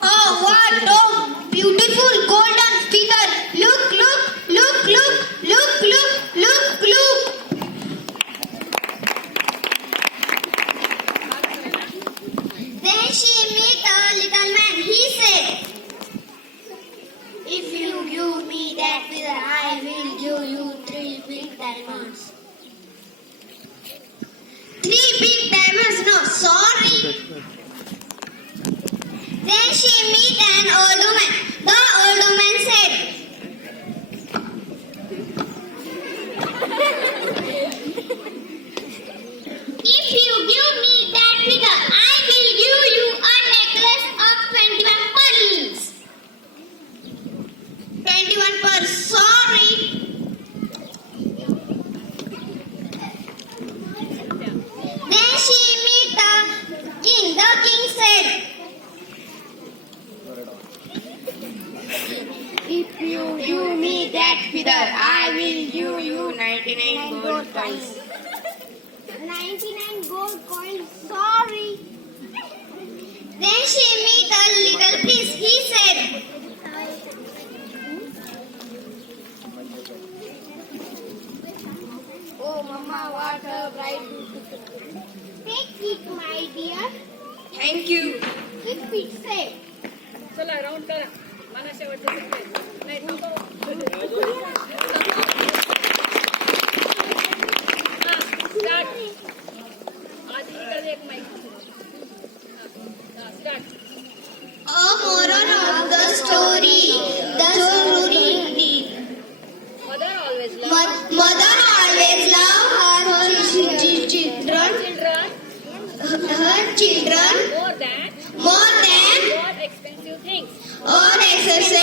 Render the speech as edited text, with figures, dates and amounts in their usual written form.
Oh, what? Oh, beautiful golden figure. Look, look, look, look, look, look, look, look. Then she met a little man. He said, if you give me that figure, I will give you 3 big diamonds. 3 big diamonds? No, sorry. Then she met an old woman. The old woman said, if you give me that figure, I will give you a necklace of 21 pearls. 21 pearls, sorry. Then she met the king. The king said, if you give me that figure, I will give you 99 gold coins. 99 gold coins, sorry. Then she met a little prince. He said, oh, Mama, what a bright beautiful. Take it, my dear. Thank you. Keep it safe. चला round करा. मला शेवटचं सांगायचं. नाही नको. हा, start. आधी इकडे एक माईक. हा, start. A moral of the story. The story indeed. Mother always love Mother always loved her children. Children Her children more than more than all expensive things. all excessive